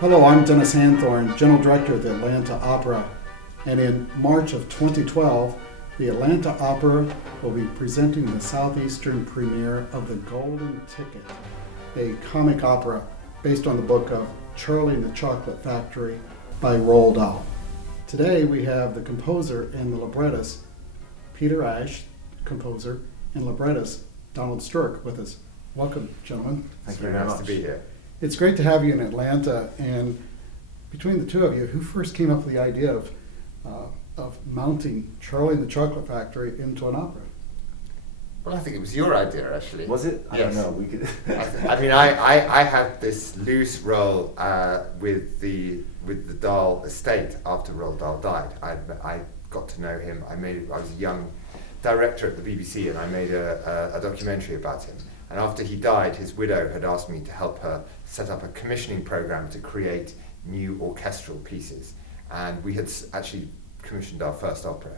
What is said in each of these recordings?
Hello, I'm Dennis Hanthorne, General Director of the Atlanta Opera, and in March of 2012, the Atlanta Opera will be presenting the Southeastern premiere of The Golden Ticket, a comic opera based on the book of Charlie and the Chocolate Factory by Roald Dahl. Today we have the composer and the librettist, Peter Ash, composer, and librettist, Donald Sturrock, with us. Welcome, gentlemen. Thank you very much to be here. It's great to have you in Atlanta, and between the two of you, who first came up with the idea of mounting Charlie and the Chocolate Factory into an opera? Well, I think it was your idea, actually. Was it? I Yes. don't know. We could. I had this loose role with the Dahl estate after Roald Dahl died. I got to know him. I was a young director at the BBC, and I made a documentary about him. And after he died, his widow had asked me to help her set up a commissioning program to create new orchestral pieces. And we had actually commissioned our first opera,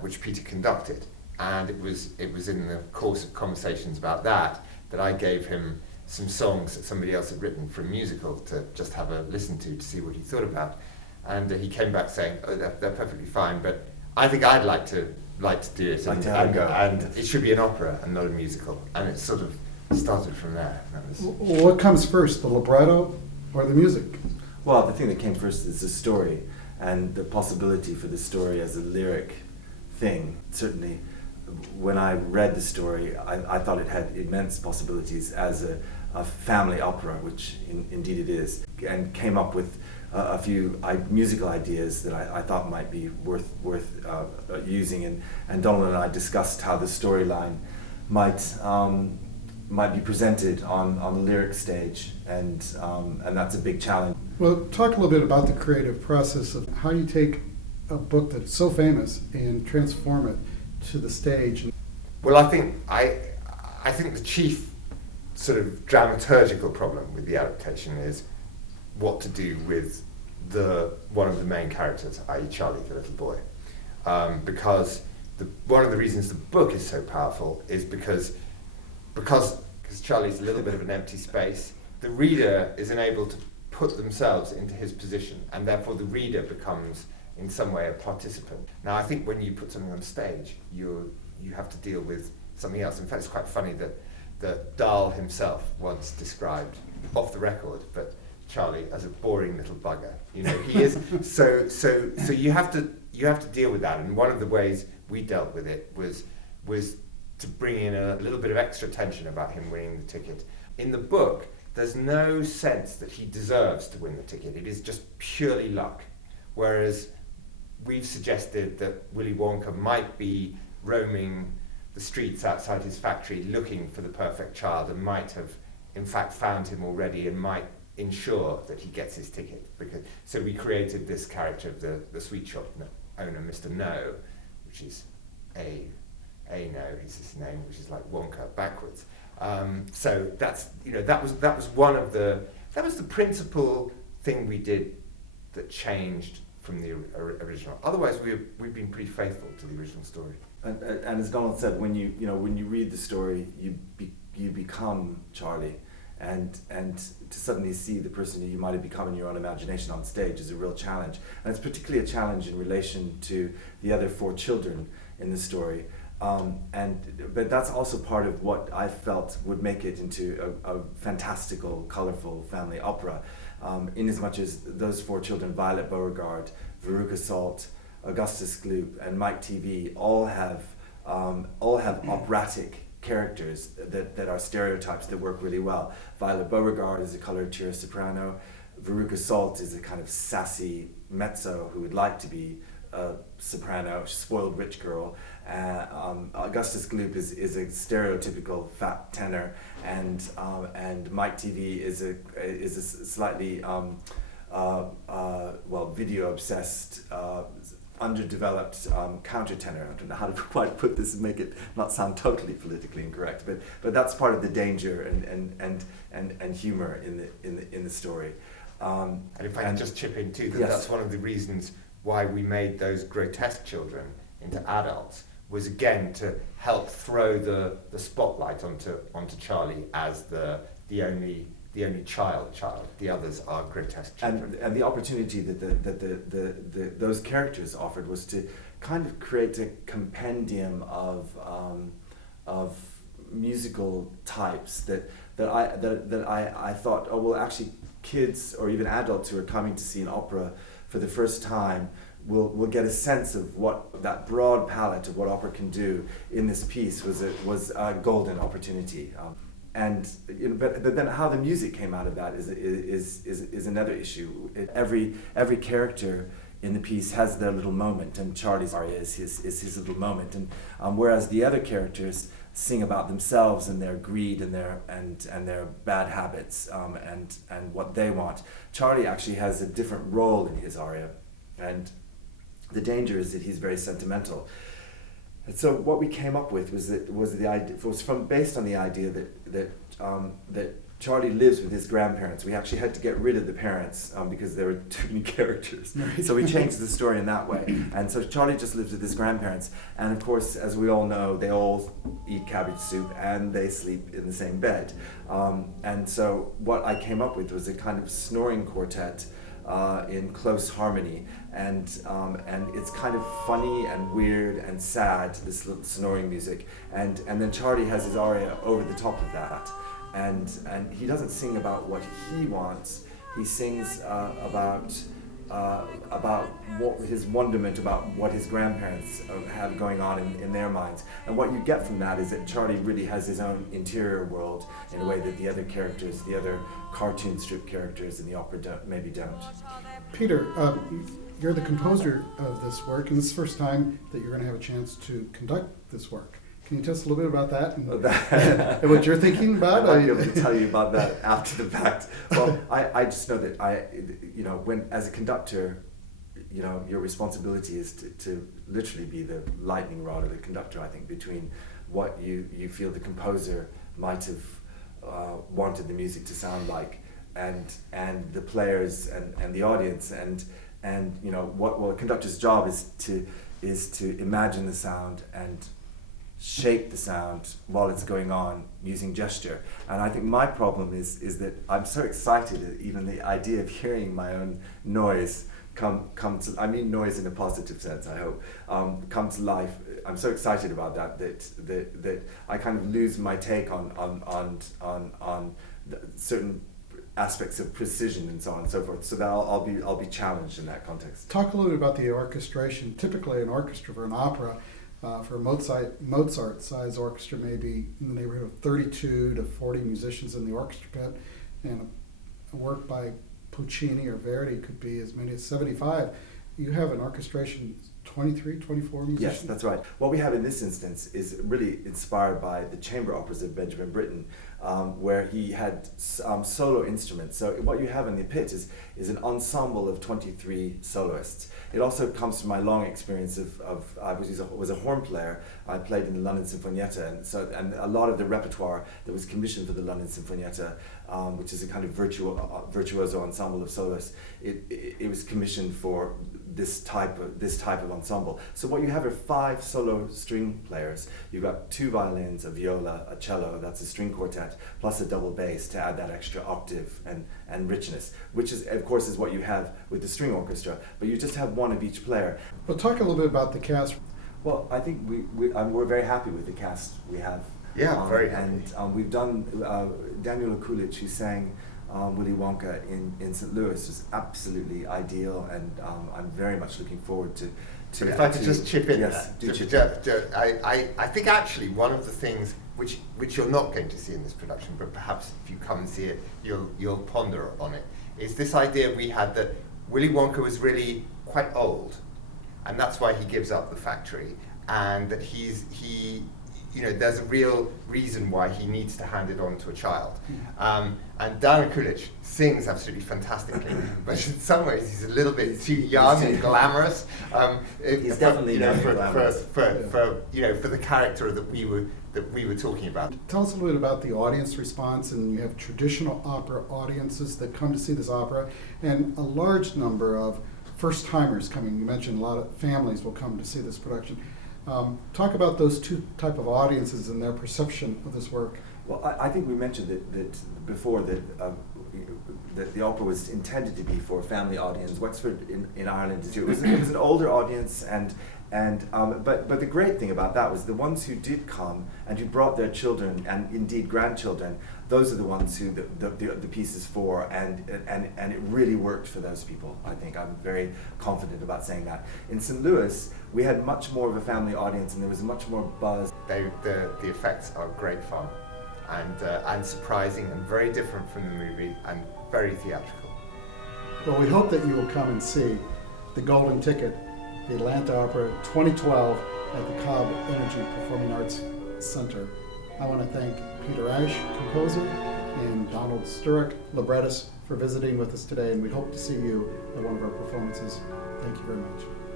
which Peter conducted. And it was in the course of conversations about that I gave him some songs that somebody else had written for a musical to just have a listen to see what he thought about. And he came back saying, "Oh, they're perfectly fine, but I think I'd like to do it, and it should be an opera and not a musical." And it sort of started from there. What comes first, the libretto or the music? Well, the thing that came first is the story, and the possibility for the story as a lyric thing. Certainly, when I read the story, I thought it had immense possibilities as a family opera, which indeed it is, and came up with a few musical ideas that I thought might be worth using, and Donald and I discussed how the storyline might be presented on the lyric stage, and that's a big challenge. Well, talk a little bit about the creative process of how you take a book that's so famous and transform it to the stage. Well, I think the chief sort of dramaturgical problem with the adaptation is what to do with one of the main characters, i.e. Charlie, the little boy. Because one of the reasons the book is so powerful is because Charlie's a little bit of an empty space, the reader is unable to put themselves into his position, and therefore the reader becomes in some way a participant. Now, I think when you put something on stage, you have to deal with something else. In fact, it's quite funny that Dahl himself once described, off the record, but Charlie as a boring little bugger. You know, he is. So you have to deal with that. And one of the ways we dealt with it was to bring in a little bit of extra tension about him winning the ticket. In the book, there's no sense that he deserves to win the ticket. It is just purely luck. Whereas we've suggested that Willy Wonka might be roaming the streets outside his factory looking for the perfect child, and might have in fact found him already, and might ensure that he gets his ticket. So we created this character of the sweet shop owner, Mr. No, which is A No, is his name, which is like Wonka backwards. So that was the principal thing we did that changed from the original. Otherwise, we've been pretty faithful to the original story. And as Donald said, when you read the story, you become Charlie, and to suddenly see the person who you might have become in your own imagination on stage is a real challenge. And it's particularly a challenge in relation to the other four children in the story. But that's also part of what I felt would make it into a fantastical, colourful family opera, in as much as those four children, Violet Beauregard, Veruca Salt, Augustus Gloop, and Mike TV, all have operatic characters that are stereotypes that work really well. Violet Beauregard is a coloured tier soprano. Veruca Salt is a kind of sassy mezzo who would like to be a soprano, spoiled rich girl. Augustus Gloop is a stereotypical fat tenor, and Mike TV is a slightly video obsessed, underdeveloped countertenor. I don't know how to quite put this and make it not sound totally politically incorrect, but that's part of the danger and humor in the story. And if I can just chip in too, that's one of the reasons why we made those grotesque children into adults, was again to help throw the spotlight onto Charlie as the only the only child. The others are grotesque children. And the opportunity that those characters offered was to kind of create a compendium of musical types that I thought, oh well, actually kids or even adults who are coming to see an opera for the first time will get a sense of what that broad palette of what opera can do in this piece was a golden opportunity. And but then how the music came out of that is another issue. Every character in the piece has their little moment, and Charlie's aria is his little moment, and whereas the other characters sing about themselves and their greed and their bad habits and what they want, Charlie actually has a different role in his aria, and the danger is that he's very sentimental. And so what we came up with was based on the idea that Charlie lives with his grandparents. We actually had to get rid of the parents because there were too many characters. Right. So we changed the story in that way. And so Charlie just lives with his grandparents. And of course, as we all know, they all eat cabbage soup and they sleep in the same bed. And so what I came up with was a kind of snoring quartet in close harmony, and it's kind of funny and weird and sad, this little snoring music, and then Charlie has his aria over the top of that, and he doesn't sing about what he wants. He sings about what his wonderment about what his grandparents have going on in their minds. And what you get from that is that Charlie really has his own interior world in a way that the other characters, the other cartoon strip characters in the opera maybe don't. Peter, you're the composer of this work, and this is the first time that you're going to have a chance to conduct this work. Can you tell us a little bit about that and what you're thinking about? I might be able to tell you about that after the fact. Well, I just know that when as a conductor, your responsibility is to literally be the lightning rod of the conductor, I think, between what you feel the composer might have wanted the music to sound like, and the players and the audience, and what a conductor's job is to imagine the sound and shape the sound while it's going on using gesture. And I think my problem is that I'm so excited at even the idea of hearing my own noise come to, I mean noise in a positive sense, I hope, come to life. I'm so excited about that I kind of lose my take on certain aspects of precision and so on and so forth. So that I'll be challenged in that context. Talk a little bit about the orchestration. Typically, an orchestra for an opera, for a Mozart-sized orchestra, may be in the neighborhood of 32 to 40 musicians in the orchestra pit, and a work by Puccini or Verdi could be as many as 75. You have an orchestration 23, 24 musicians? Yes, that's right. What we have in this instance is really inspired by the chamber operas of Benjamin Britten, where he had solo instruments. So what you have in the pit is an ensemble of 23 soloists. It also comes from my long experience I was a horn player. I played in the London Sinfonietta, and a lot of the repertoire that was commissioned for the London Sinfonietta, which is a kind of virtuoso ensemble of soloists, it was commissioned for this type of ensemble. So what you have are 5 solo string players. You've got 2 violins, a viola, a cello, that's a string quartet, plus a double bass to add that extra octave and richness, which is, of course, is what you have with the string orchestra, but you just have one of each player. Well, talk a little bit about the cast. Well, I think we're very happy with the cast we have. Yeah, very happy. And we've done Daniel Akulic, who sang Willy Wonka in St. Louis, was absolutely ideal, and I'm very much looking forward to. But if I could just chip in, yes, I think actually one of the things which you're not going to see in this production, but perhaps if you come and see it, you'll ponder on it, is this idea we had that Willy Wonka was really quite old, and that's why he gives up the factory, and that there's a real reason why he needs to hand it on to a child. And Dan Kulic sings absolutely fantastically, but in some ways he's a little bit too young and glamorous. He's definitely glamorous. For the character that we were talking about. Tell us a little bit about the audience response, and you have traditional opera audiences that come to see this opera, and a large number of first-timers coming. You mentioned a lot of families will come to see this production. Talk about those 2 type of audiences and their perception of this work. Well, I think we mentioned that before, that the opera was intended to be for a family audience. Wexford in Ireland is it was an older audience, but the great thing about that was the ones who did come and who brought their children and indeed grandchildren. Those are the ones who the piece is for, and it really worked for those people. I think I'm very confident about saying that. In St. Louis, we had much more of a family audience, and there was much more buzz. The effects are great fun, and surprising, and very different from the movie, and very theatrical. Well, we hope that you will come and see The Golden Ticket, the Atlanta Opera 2012 at the Cobb Energy Performing Arts Center. I want to thank Peter Ash, composer, and Donald Sturrock, librettist, for visiting with us today, and we hope to see you at one of our performances. Thank you very much.